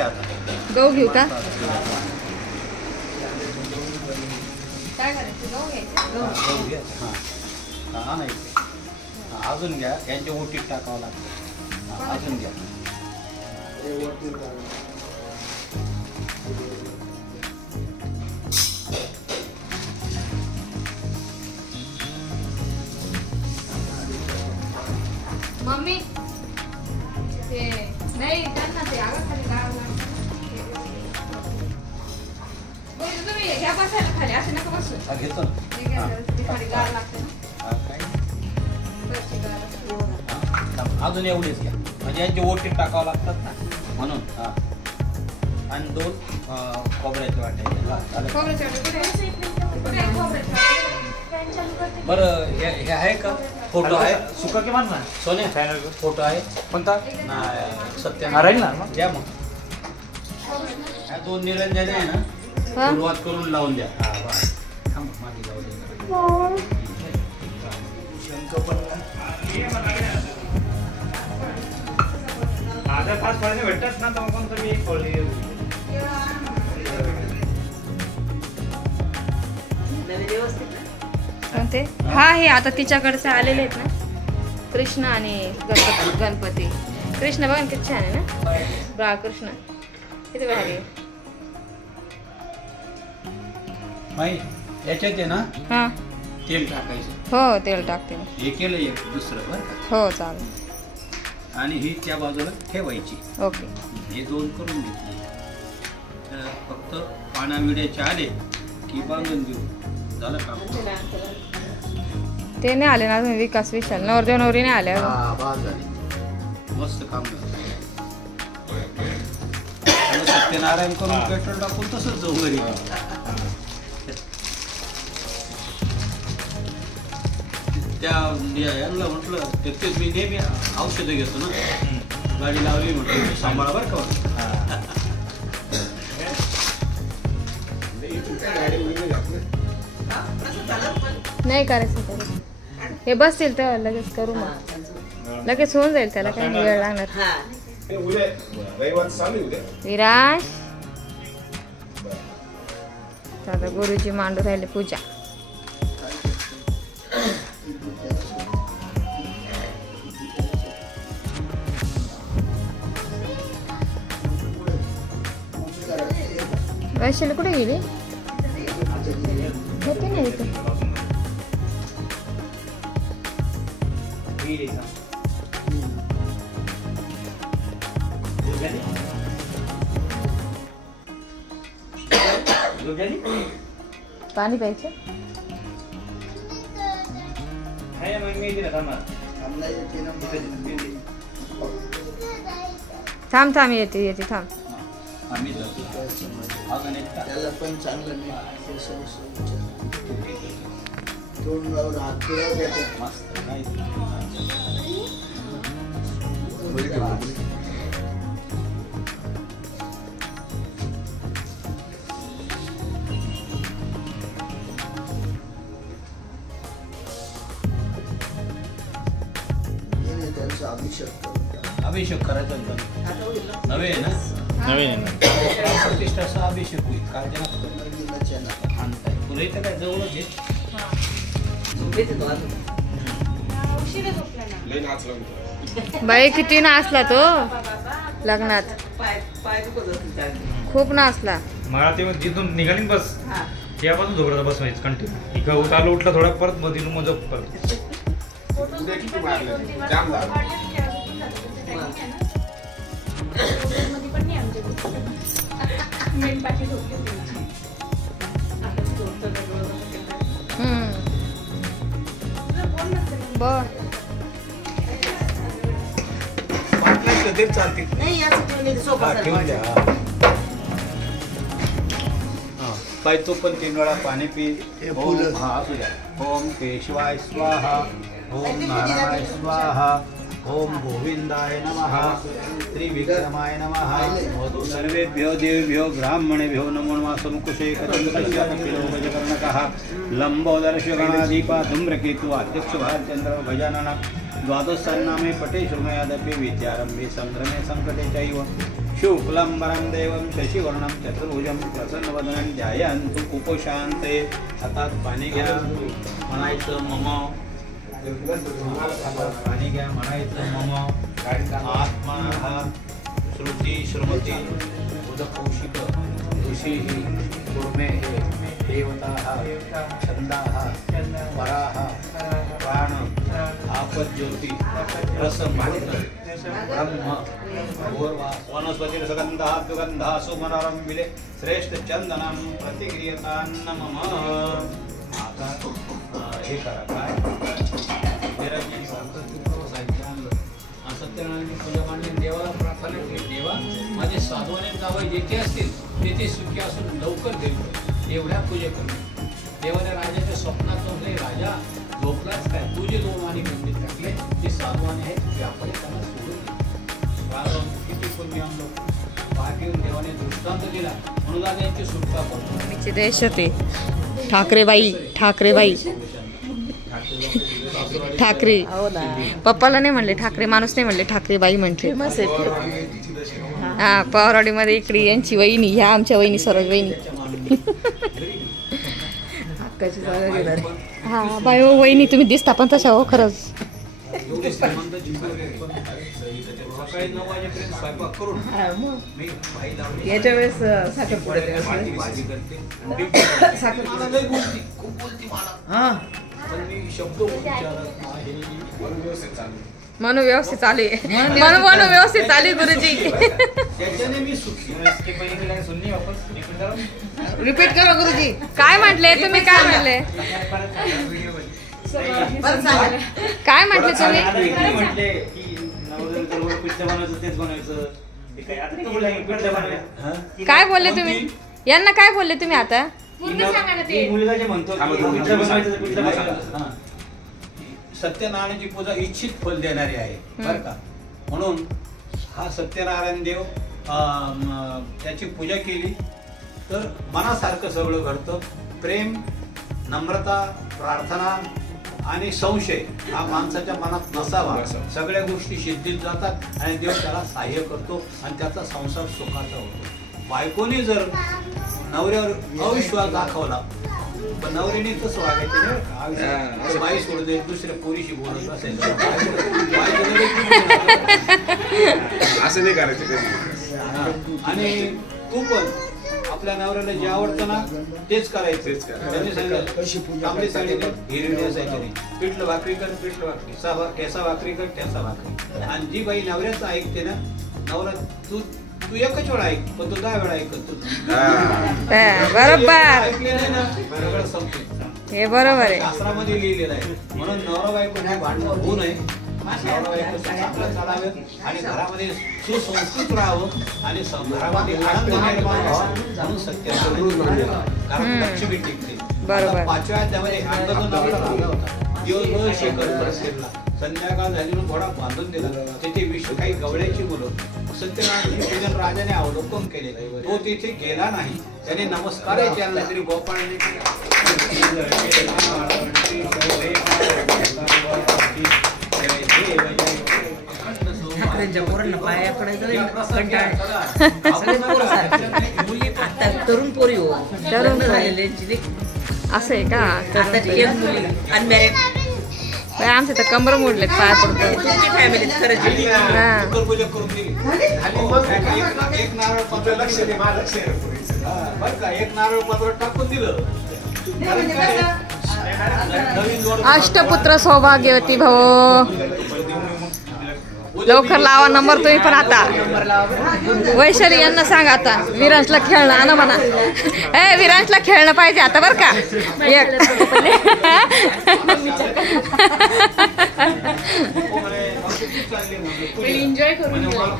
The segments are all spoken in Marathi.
घ्या आता. गहू घेऊ का? काय करायचं? गहू घ्यायचं. गहू घ्या. हां नाही अजून घ्या. यांच्या ओटीत टाकावं लागतं. अजून घ्या. मम्मी ते नाही त्यांना ते आग खाली गाव तुम्ही घ्या बसायला खाली असं नका बसू. घेतो ना. खाली गार लागते अजून एवढेच घ्या म्हणजे यांचे ओटीत टाकावं लागतात ना म्हणून. हां आणि 2 खोबऱ्याचे वाटायचे. बरं हे आहे का फोटो आहे सुका किमान ना सोने फोटो आहे कोणता नाही सत्य राहील ना द्या मग. ह्या 2 निरंजने आहे ना सुरुवात करून लावून द्या. हा थांब माझी जाऊ दे. आता 5 फळाने भेटतात ना तर कोणतं मी फळ कोणते? हा हे आता तिच्याकडचे आलेले आहेत ना कृष्ण आणि गणपती. कृष्ण बघा किती छान आहे ना. बाळकृष्ण किती भारी आहे. माई याच्यात आहे ना हा तेल टाकायचं. हो तेल टाकते मी. हे केलं एक दुसरं बरं का. हो चालेल. आणि ही त्या बाजूला ठेवायची. ओके. हे 2 करून घेतले. तर फक्त पाना विड्याचे आले की बांधून घेऊ झालं काम. ते नाही आले ना अजून विकास विशाल नवरदेव नवरी नाही आले झाले. मस्त काम झालं. सत्यनारायण करून पेट्रोल टाकून तसंच जाऊ घरी. त्या यांना म्हटलं तेच मी नेहमी औषधं घेतो ना. गाडी लावली म्हटलं सांभाळा बरं का. नाही करायचं तरी हे बसतील तेव्हा लगेच करू मग लगेच होऊन जाईल. त्याला काही वेळ लागणार. विराज दादा गुरुजी मांडू राहिले पूजा. वैशाली कुठे गेली? होते ना इथे. पाणी प्यायचं. थांब थांब येते येते थांब. आम्ही त्याला पण चांगलं मस्त नाही. अभिषेक करायचा नवे आहे ना. नवीन प्रतिष्ठाचा अभिषेक होईल. काय तुला इथं काय जवळच आहे. बाई किती नाचला तो लग्नात. खूप नाचला. मला ते तिथून निघाली बस त्यापासून झोपडा बसवायचं कंटिन्यू. गहू चालू उठला थोडा परत मग तिथून मग झोप परत. बर चालते काय तो पण 3 वेळा पाणी पी. हा असू द्या. ओम केशवाय स्वाहा. ओम नारायणाय स्वाहा. ओम गोविंदाय नमः. त्रिविक्रमाय नमः. सर्वेभ्यो देवेभ्यो ब्राह्मणेभ्यो नमो नमः. समुकुशे कदंतस्य कपिलो गजकर्णकः लंबोदर्शगणाधिपा धूम्रकेतु अध्यक्ष भारचंद्र गजानन द्वादशनामे पटे शृणयादपि विद्यारंभे संग्रमे संकटे चैव शुक्लंबरं देवं शशिवर्णं चतुर्भुजं प्रसन्नवदनं ध्यायन्तु उपशान्ते. हातात पाणी घ्या, म्हणायचं मम. हातात पाणी घ्या, म्हणायचं मम. आत्मा हा श्रुती श्रुमती उदकौशिक ऋषीः कुर्मेः देवताः छन्दाः पराः प्राण आपज्योति रसमूर्त ब्रह्म वनस्पति सुगंधा दुगंधा सुमनरम विले श्रेष्ठ चंदनम प्रतिक्रियतान्न मम. आता हे करा काय सत्यनारायण पूजा मांडली. देवाला प्रार्थना केली, देवा माझे साधवाने जावं जेथे असतील तेथे सुखी असून लवकर देव एवढ्या पूजे करू. देवाने राजाच्या स्वप्नात नाही, राजा झोपलाच काय, तुझे 2 वाणी मंदिर टाकले ते साधवाने आहेत ते आपण त्यांना सोडून किती पुण्य लोक भाग घेऊन देवाने दृष्टांत दिला म्हणून आज यांची सुटका करतो. देश होते ठाकरेबाई, ठाकरेबाई ठाकरे. पप्पाला नाही म्हणले ठाकरे, माणूस नाही म्हणले ठाकरेबाई म्हटले. हा पवारवाडीमध्ये इकडे यांची वहिनी, ह्या आमच्या वहिनी सरोज वहिनी. हा बाय हो वहिनी तुम्ही दिसता पण तशा हो खरंच. याच्या वेळेस साखरपुडा म्हणून व्यवस्थित चालू आहे, म्हणून व्यवस्थित चालू आहे गुरुजी. रिपीट करा गुरुजी. काय म्हटले तुम्ही, काय म्हटले, काय म्हटले तुम्ही? म्हटले की पिठलं बनवायचं तेच बनायचं. काय बोलले तुम्ही, यांना काय बोलले तुम्ही आता? मुलगा जे म्हणतो सत्यनारायणाची पूजा इच्छित फल देणारी आहे बरं का. म्हणून हा सत्यनारायण देव त्याची पूजा केली तर मनासारखं सगळं घडतं. प्रेम, नम्रता, प्रार्थना आणि संशय हा माणसाच्या मनात नसावा. सगळ्या गोष्टी सिद्धीत जातात आणि देव त्याला सहाय्य करतो आणि त्याचा संसार सुखाचा होतो. बायकोने जर नवऱ्यावर अविश्वास दाखवला पण नवऱ्याने तसं वागायचं, बाई सोडून दे दुसऱ्या पोरीशी बोलत असेल असं नाही करायचं. आणि तू पण आपल्या नवऱ्याला जे आवडतं ना तेच करायचं. त्यांनी सांगितलं तांबडी साडी हिरवी असायची नाही, पिठलं भाकरी कर पिठलं भाकरी, ठेसा भाकरी कर ठेसा भाकरी. आणि जी बाई नवऱ्याचं ऐकते ना, नवरा तू एकच वेळा ऐक पण तू 10 वेळा ऐकत बरोबर, ऐकले नाही ना सगळं संपते. हे बरोबर आहे, शास्त्रामध्ये लिहिलेलं आहे. म्हणून नवरा बायको भांडण होऊ नये, नवरा बायको चांगलं चालावेत आणि घरामध्ये सुसंस्कृत राहावं आणि घरामध्ये आनंद निर्माण व्हावा म्हणून सत्य कारण लक्ष्मी टिकते. बरोबर. 5व्या अध्यायामध्ये अंगाचा नवरा राहिला होता, दिवसभर शेकर बसलेला, संध्याकाळ झाली घोडा बांधून दिला. तेथे काही गवळ्याची मुलं सत्यनारायण पूजन राजाने अवलोकन केले. तो तिथे गेला नाही, त्याने नमस्कार केला तरी गोपाळाने तरुण पोरी हो, तरुण असं आहे का? आमचे तर कंबर मोडलेत, पाय पडतो. फॅमिलीत खरंच एक नारळ पत्र टाकून दिलं. अष्टपुत्र सौभाग्यवती भाऊ, लवकर लावा नंबर तुम्ही पण. आता वैशाली यांना सांगा आता विरांशला खेळणं आणा म्हणा. विरांशला खेळणं पाहिजे आता बरं का.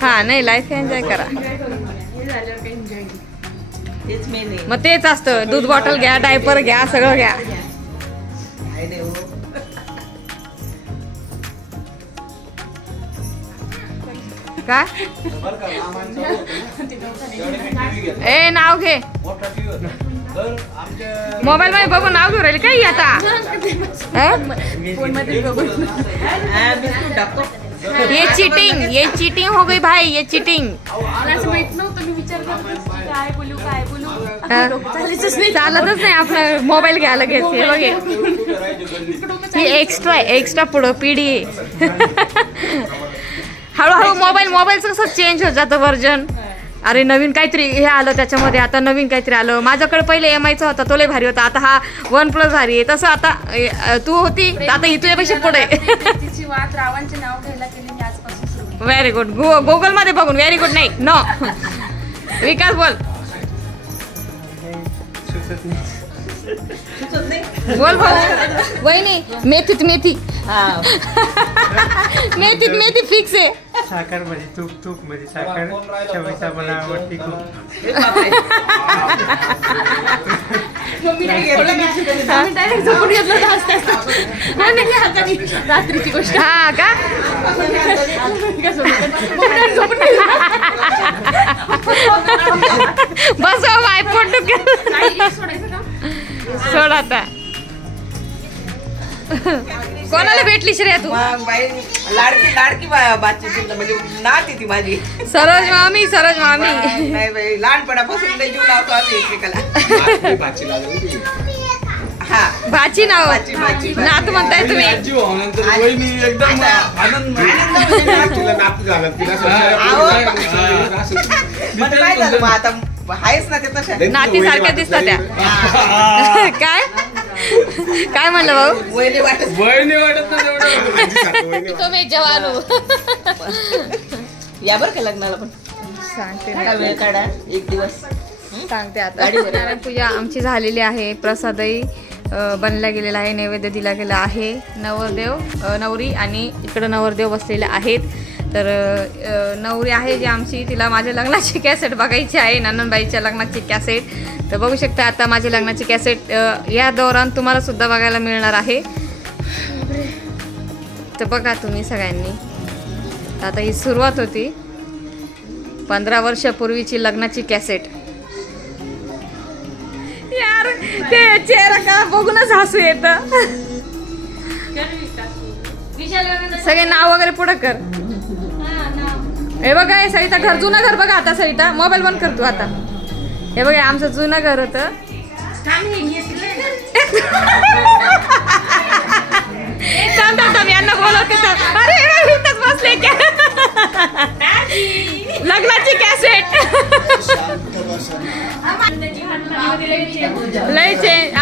हा नाही, लाईफ एन्जॉय करा. मग तेच असतं, दूध बॉटल घ्या, डायपर घ्या, सगळं घ्या. का ए नाव घे, मोबाईल मध्ये बघून नाव घेऊ राहिले काही आता. ये चीटिंग हो गई भाई, ये चीटिंग. माहित नव्हतं, मी विचार करत होते, काय बोलू चालतच नाही आपला मोबाईल घ्यायला घेत. हे बघे ही एक्स्ट्रा पुढं पिढी आहे. हळूहळू मोबाईलचं कसं चेंज होत जातं व्हर्जन. अरे नवीन काहीतरी हे आलं त्याच्यामध्ये, आता नवीन काहीतरी आलं. माझ्याकडे पहिले MIचा होता, तो लय भारी होता. आता हा OnePlus भारी आहे. तसं आता तू होती, आता ही तुझ्यापेक्षा पुढे. तिची वाट रावांचे नाव घ्यायला केली मी आजपासून सुरू. Very good. गुगल मध्ये बघून. Very good. नाही नो विकास बोल बोल भाऊ. वहिनी मेथीत मेथी फिक्स आहे. साखर मध्ये तूप मध्ये साखर चवीचा मला आवडती खूप. रात्रीची गोष्ट. हा का बस बाय पोट सोड आता. कोणाला भेटली श्रेया तू? लाडकी बाची म्हणजे नाती ती माझी. सरोज मामी नाही बाई, लहानपणापासून लय जीव लावतो आम्ही एकमेकाला. हा भाची नाव नात म्हणताय तुम्ही. आता आहेच ना ते तशा नाती सारख्या दिसतात त्या. काय म्हणलं भाऊ? वहिनी वाटत तुम्ही जवान हो. या बरं का लग्नाला पण सांगते का वेळ काढा एक दिवस. सांगते आता. नारायण पूजा आमची झालेली आहे. प्रसादही बनला गेलेला आहे, नैवेद्य दिला गेला आहे. नवरी आणि इकडं नवरदेव बसलेले आहेत. तर नवरी आहे जी आमची, तिला माझ्या लग्नाची कॅसेट बघायची आहे, नंदनबाईच्या लग्नाची कॅसेट. तर बघू शकता आता माझी लग्नाची कॅसेट या दौरान तुम्हाला सुद्धा बघायला मिळणार आहे. तर बघा तुम्ही सगळ्यांनी. आता ही सुरुवात होती 15 वर्षापूर्वीची लग्नाची कॅसेट. यार ते चेहरा का बघूनच हसू येतं. सगळे नाव वगैरे पुढं कर. हे बघा हे सरिता घर, जुनं घर बघा. आता सरिता मोबाईल बंद कर तू आता. हे बघा आमचं जुनं घर होतं. यांना बोलवते तर अरे इथंच बसले क्या लग्नाची कॅसेट. लय चेंज.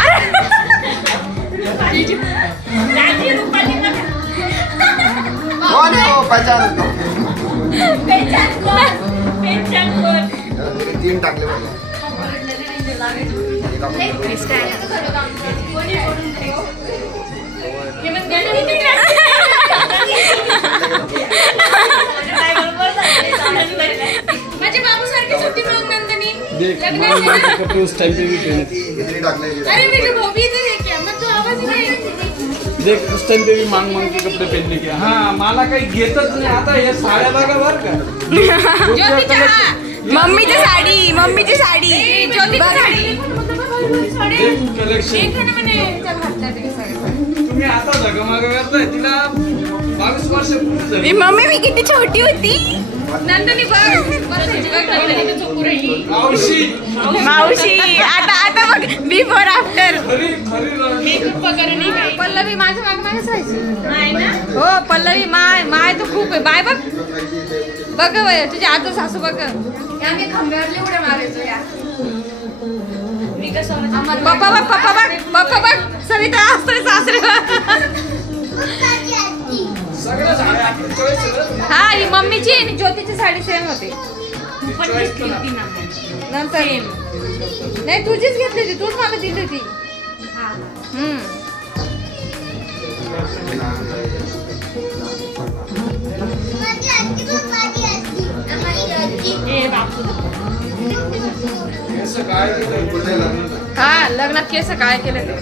तीन टाकले माझे बाबू सारखी सुट्टी मिळून नंदनी उस टाइम पे भी पहने अरे मेरे भाऊ भी इधर है क्या? मग तो आवाज नाही. देख उस टाइम पे भी मांग के कपडे पहनने के. हा मला काही घेतच नाही. आता हे साड्या बघा बर का. मम्मीची साडी ज्योतीची साडी. तुम्ही आता जगमग करताय. तिला 22 वर्ष पूर्ण झाली. मम्मी मी किती छोटी होती. नंदनी बघ बसायची बघ नंदनी झोपू राहिली. मावशी आता बघ बिफोर आफ्टर. मेकअप वगैरे नाही काही. पल्लवी माझ्या मागेच राहायची. नाही ना. हो पल्लवी माय तर खूप आहे. बाय बघ वय तुझी आजो सासू बघ. आम्ही खांब्यावरले उड्या मारायचो या. मी कसं पप्पा बघ सविता असतोय सासरे. हा ही मम्मीची आणि ज्योतीची साडी सेम होती. नंतर नाही तुझीच घेतली होती, तूच मला दिली होती. हा लग्नात केस काय केलं ते.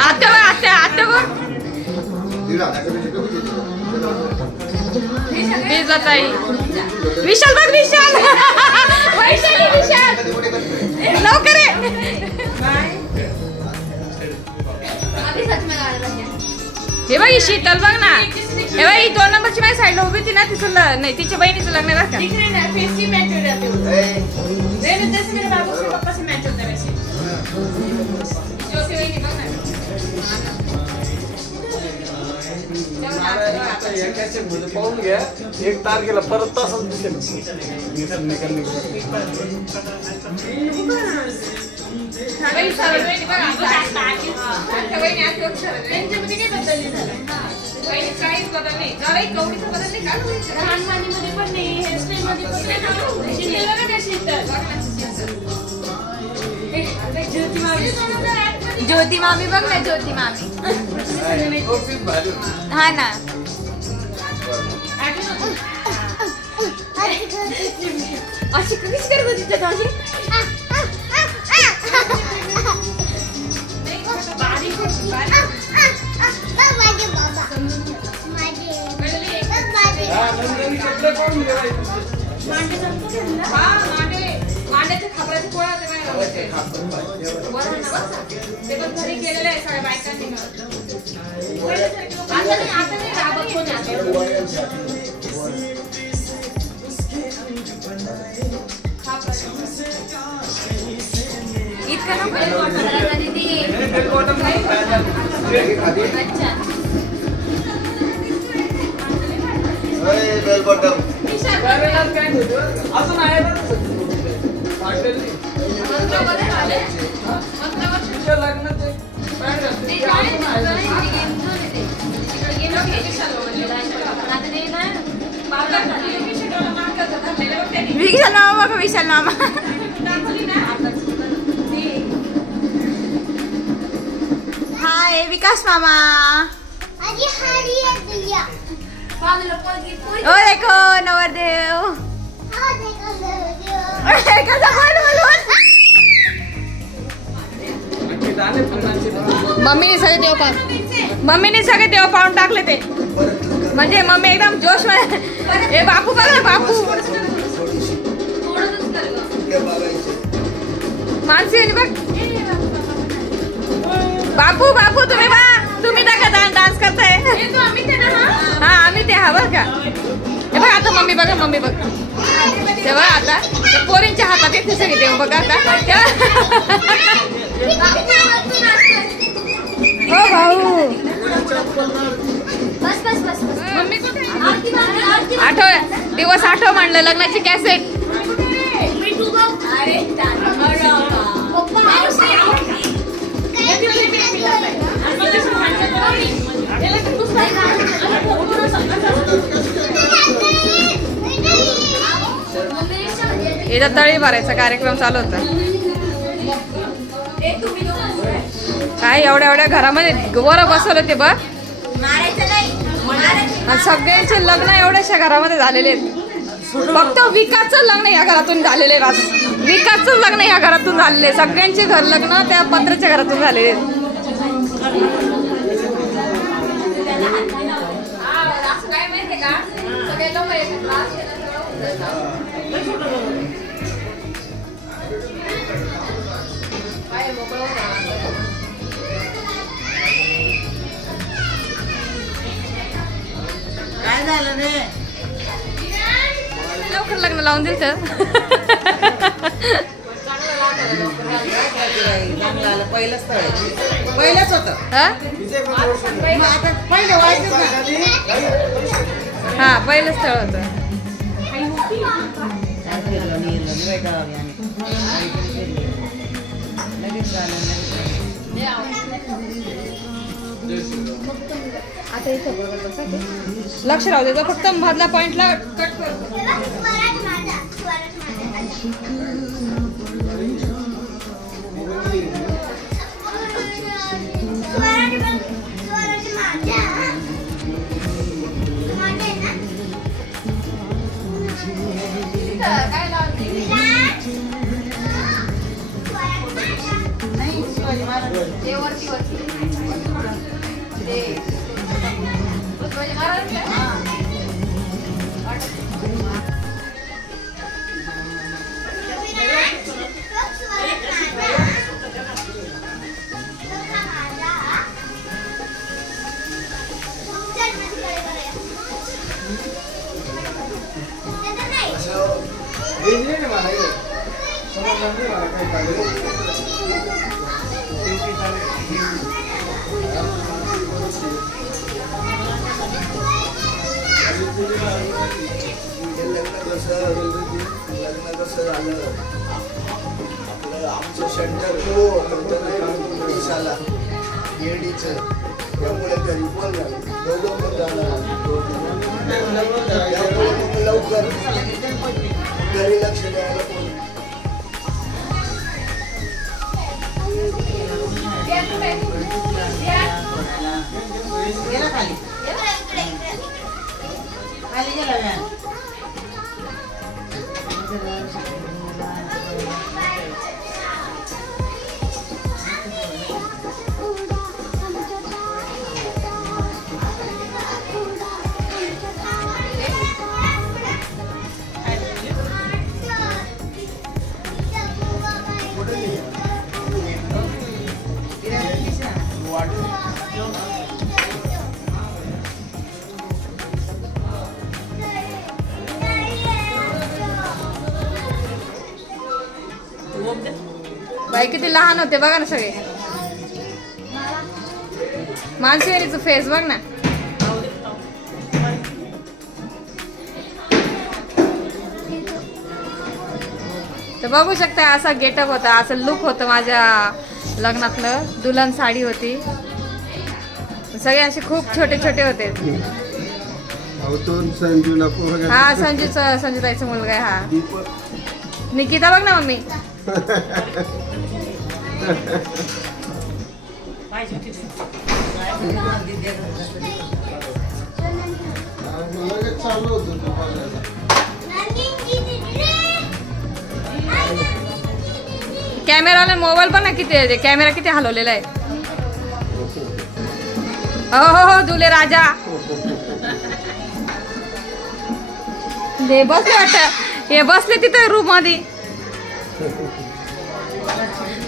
आत्या बघ विशाल बघ विशाल. वैशाली विशाल हे बघ ही शीतल बघ ना, हे बघ ही 2 नंबरची माझ्या साईडला उभी होती ना, तिचं नाही तिच्या बहिणीचं लग्न बघ का. पाहून घ्या 1 तारखेला परत तसंच दिसेल. काहीच बदल नाही, जरा गौरीचं बदल नाही का, लहानपणीमध्ये पण नाही, हेअरस्टाईलमध्ये पण नाही. ज्योती मामी बघ ना, ज्योती मामी. हा ना, अशी कधीच करत होती तिच्या अशी. मांड्याच्या खापराचे पोळा होते ते पण घरी केलेलं आहे सगळ्या बायकांनी. इतकं अजून आहे ना विशाल मामा बघा, विशाल मामा. हाय विकास मामा. ओ देखो नवरदेव. मम्मीने सगळे देव पाहून टाकले ते, म्हणजे मम्मी एकदम जोश मध्ये. ए बापू बघा, बापू मानसी बघ. बापू बापू तुम्ही बा, तुम्ही दाखा डान्स करताय. हा आम्ही ते, हा बघ का. हे बघ आता मम्मी बघा, मम्मी बघ तेव्हा आता पोरींच्या हातात येते सगळे देव बघा का. हो भाऊ आठव दिवस, आठव म्हणलं लग्नाची कॅसेट. इथं तळी भरायचा कार्यक्रम चालू होता. काय एवढ्या एवढ्या घरामध्ये वर बसवलं ते बघ. सगळ्यांचे लग्न एवढ्याशा घरामध्ये झालेले आहेत. फक्त विकासचं लग्न या घरातून झालेले आहे. विकासचं लग्न या घरातून झालेले, सगळ्यांचे घर लग्न त्या पत्राच्या घरातून झालेले आहेत. काय माहितीये का, सगळे लोक काय झालं रे, लवकर लग्न लावून दिलं तर. पहिलंच स्थळ पहिलंच होतं. मग आता पहिलं व्हायचंच ना. हा पहिलं स्थळ होतं. आता इथं लक्ष राहू दे, फक्त मधल्या पॉइंटला कट करतो. आमचं सेंटर येडीचं त्यामुळे घरी पण दोघं पण लवकर घरी लक्ष द्यायला कोण बाई किती लहान होते बघा ना सगळे. मानसीचं फेस बघ ना. तर बघू शकता असा गेटअप होता, असं लुक होतं माझ्या लग्नातलं. दुल्हन साडी होती. सगळे असे खूप छोटे छोटे होते. हा संजूताईचा मुलगा आहे हा. निकिता बघ ना मम्मी. कॅमेराला मोबाईल पण ना किती आहे, कॅमेरा किती हलवलेला आहे. हो हो हो दुले राजा. हे बसले वाटत, हे बसले तिथे रूम मध्ये.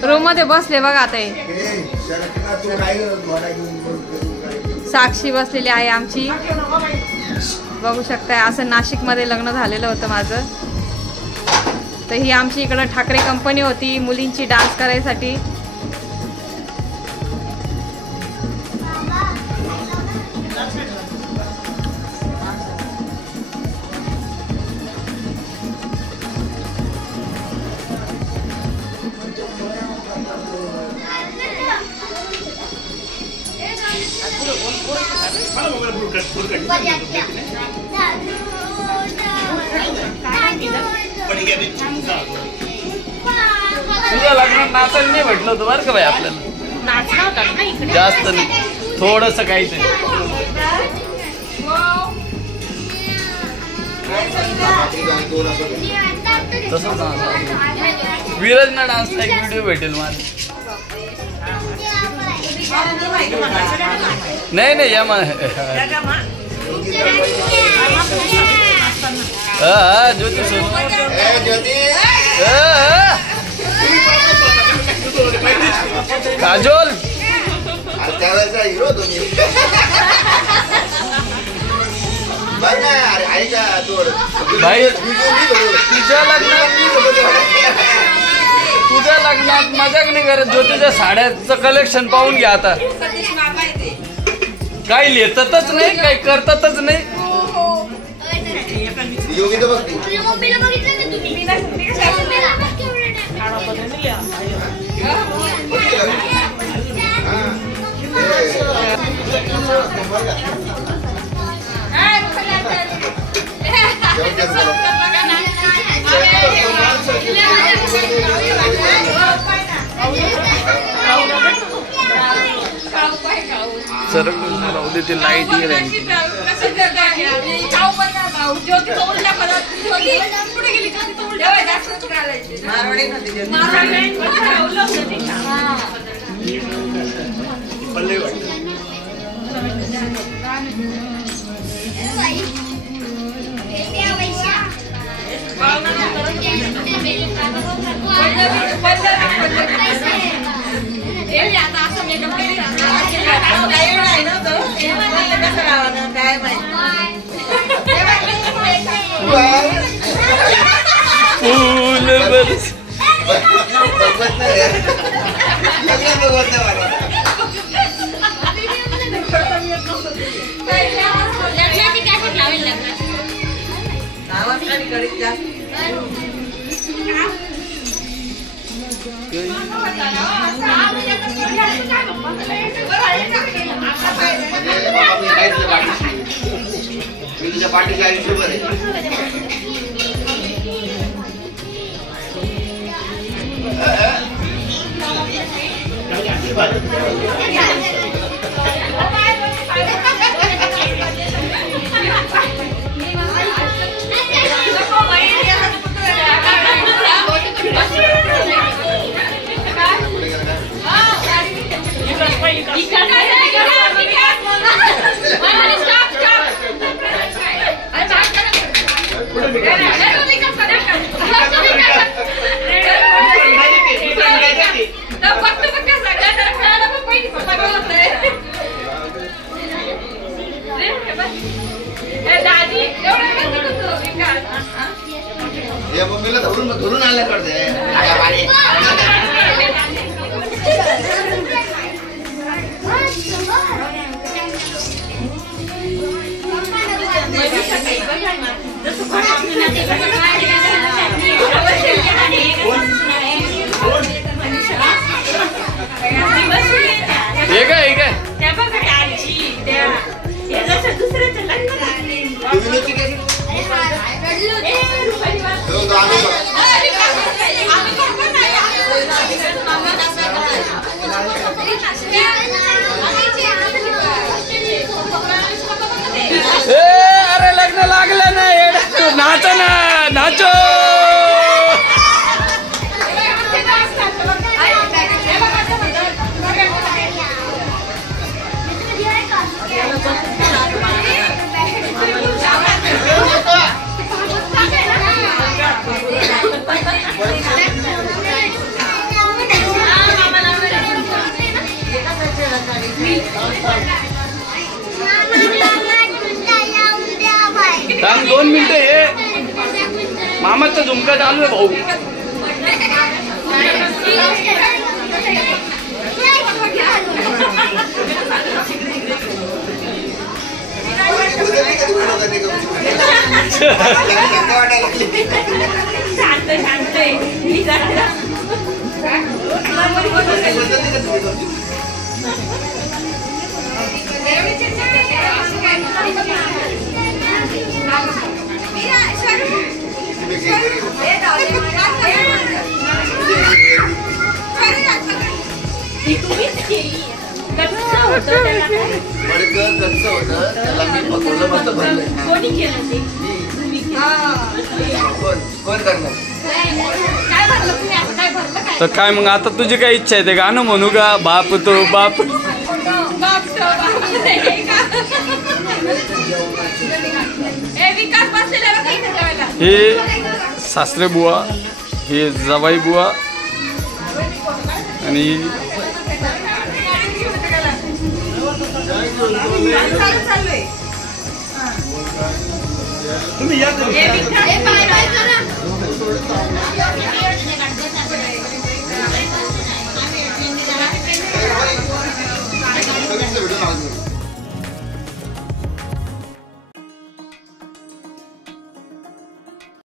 रूम मध्ये बसले बघा आता. साक्षी बसलेली आहे आमची. बघू शकताय असं नाशिक मध्ये लग्न झालेलं होतं माझं. तर ही आमची इकडं ठाकरे कंपनी होती मुलींची डान्स करायसाठी. तुझ्या लग्नात नाचायला नाही भेटलं होतं बरं का बाई आपल्याला. जास्त नाही, थोडस काहीतरी. तसंच विराजना डान्सचा एक व्हिडिओ भेटेल मला. नाही नाही या ज्योती सोनू. काजोल हिरो तुम्ही भाई तुझ्या लग्नात मजाक नाही करत. ज्योतीच्या साड्याचं कलेक्शन पाहून घ्या आता. काही लिहितातच नाही, काही करतातच नाही. सर राहू दे ते लाईट फूल बरस बघवत नाही यार. सगळं बघवत नाही मला. नावासाठी गणित जास्त मी तुझ्या पाठीच्या आयुष्यभर आहे. या मम्मीला धरून आणलं कडे हे काय अरे लग्न लागलं ना नाचो ना नाचो. थांब 2 मिनिटं हे मामाचा झुमका चालू आहे भाऊ. त्याला मी पकवलं मस्त भरलंय. कोण करणार? तर काय मग आता तुझी काय इच्छा आहे ते गाणं म्हणू का? बाप तो बाप हे सासरे बुवा हे जवाई बुवा आणि तुम्ही या